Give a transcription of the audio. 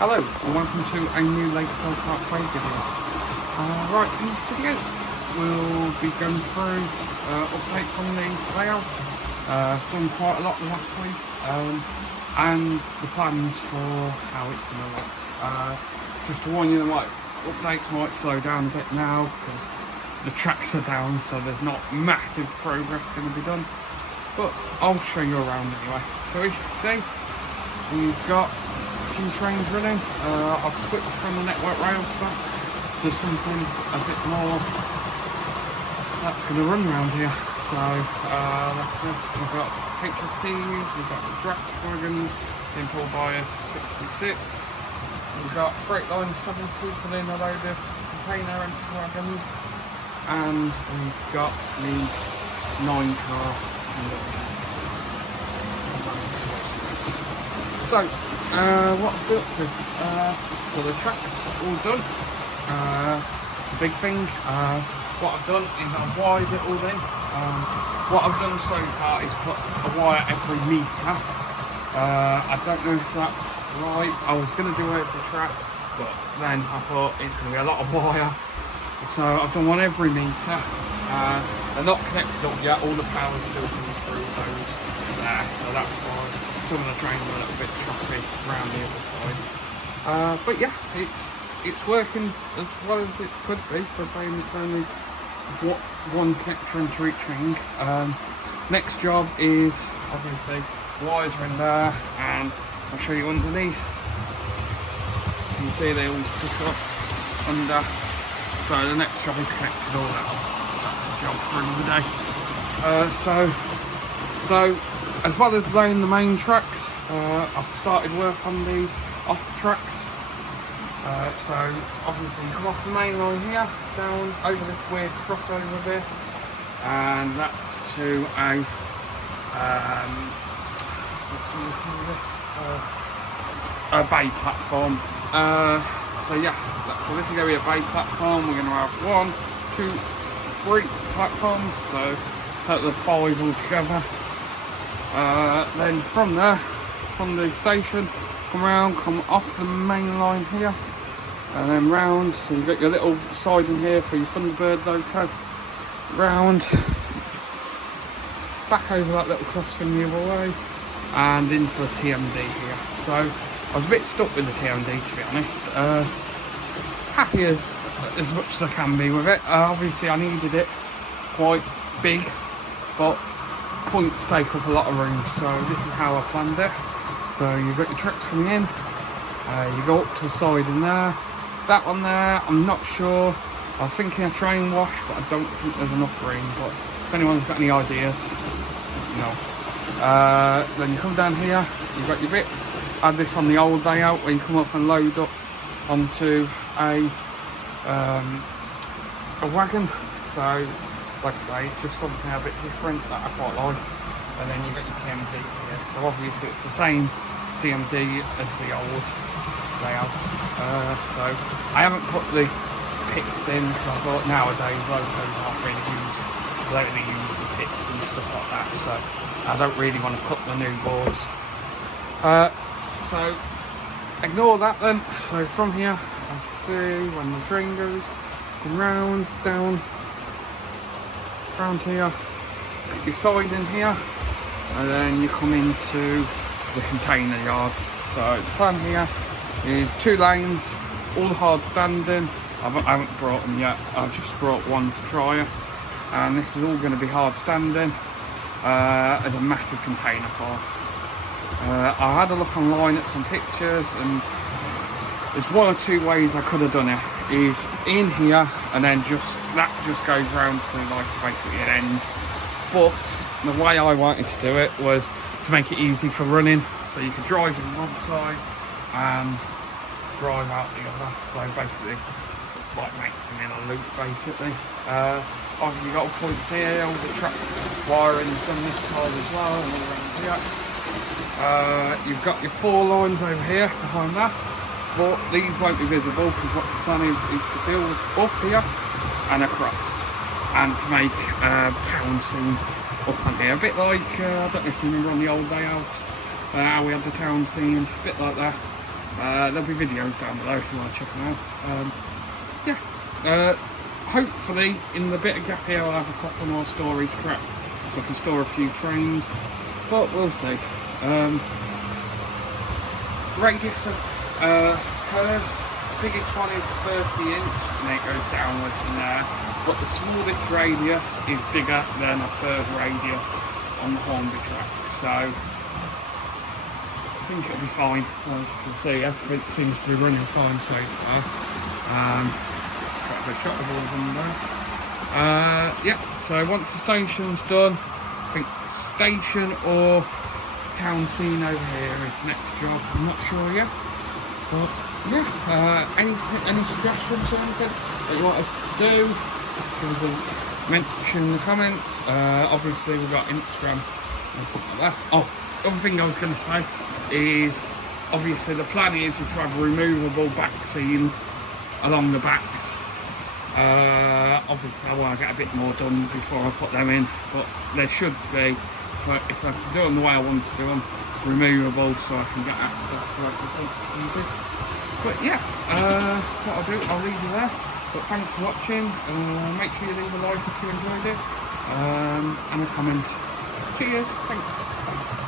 Hello and welcome to a new Lakeside Parkway video. Right, in this video we'll be going through updates on the layout. Done quite a lot last week and the plans for how it's going to look. Just to warn you, updates might slow down a bit now because the tracks are down, so there's not massive progress going to be done. But I'll show you around anyway. So as you can see, we've got few trains running. I've switched from the network rail stuff to something a bit more that's going to run around here. So that's it. We've got HSPs, we've got the draft wagons being pulled by a 66. We've got Freight-Line 70s within a load of container and wagons, and we've got the 9-car. So what I've built to, so the track's all done. It's a big thing. What I've done is I've wired it all in. What I've done so far is put a wire every metre. I don't know if that's right. I was going to do it for the track, but then I thought it's going to be a lot of wire. So I've done one every metre. They're not connected up yet. All the power's still coming through those there, so that's why some of the trains are a little bit choppy around the other side. But yeah, it's working as well as it could be, for saying it's only one connector into each ring. Next job is obviously wires are in there, and I'll show you underneath. You can see they all stick up under. So the next job is connected all that up. That's a job for another day. So as well as laying the main tracks, I've started work on the off tracks. So obviously you come off the main line here, down over this weird crossover bit, and that's to a a bay platform. So yeah, so this is going to be a bay platform. We're going to have 1, 2, 3 platforms, so total of 5 altogether. Then from there, from the station, come off the main line here, and then round. So you've got your little siding here for your Thunderbird loco, round, back over that little crossing the other way, and into the TMD here. So I was a bit stuck with the TMD, to be honest. Happy as much as I can be with it. Obviously I needed it quite big, but points take up a lot of room, so this is how I planned it. So you've got your trucks coming in, you go up to the side in there. That one there, I'm not sure. I was thinking a train wash, but I don't think there's enough room. But if anyone's got any ideas, no. Then you come down here, you've got your bit. I had this on the old layout where you come up and load up onto a wagon. So like I say, it's just something a bit different that I quite like. And then you've got your TMD here. So obviously it's the same TMD as the old layout. So I haven't put the pits in because I thought nowadays locos aren't really used. They don't really use the pits and stuff like that. So I don't really want to cut the new boards. So ignore that then. So from here, I can see when the train goes, come round, down, around here, get your side in here, and then you come into the container yard. So the plan here is 2 lanes, all hard standing. I haven't brought them yet, I've just brought one to try it, and this is all going to be hard standing as a massive container part. I had a look online at some pictures, and there's 1 or 2 ways I could have done it. Is in here, and then that just goes round to like basically an end. But the way I wanted to do it was to make it easy for running, so you could drive in one side and drive out the other. So basically, it's like mixing in a loop basically. Obviously you've got points here, all the track wiring's done this side as well, and all around here. You've got your 4 lines over here behind that, but these won't be visible because what the plan is to build up here and across, and to make town scene up on here, a bit like I don't know if you remember on the old layout how we had the town scene, a bit like that. There'll be videos down below if you want to check them out. Yeah, hopefully in the bit of gap here I'll have a couple more storage tracks so I can store a few trains, but we'll see. Radius of hers, biggest one is 30 inch and then it goes downwards from there, but the smallest radius is bigger than a third radius on the Hornby track, so I think it'll be fine. As you can see, everything seems to be running fine so far. Got a good shot of all of them though. Yeah, so once the station's done, I think station or town scene over here is the next job. I'm not sure yet, but yeah. Any suggestions or anything that you want us to do? Give us a mention in the comments. Obviously we've got Instagram and stuff like that. Oh, the other thing I was going to say is obviously the plan is to have removable back seams along the backs. Obviously I want to get a bit more done before I put them in, but there should be, if I can do them the way I want to do them, removable so I can get access to everything easy. But yeah, what I'll do, I'll leave you there. But thanks for watching. Make sure you leave a like if you enjoyed it, and a comment. Cheers, thanks.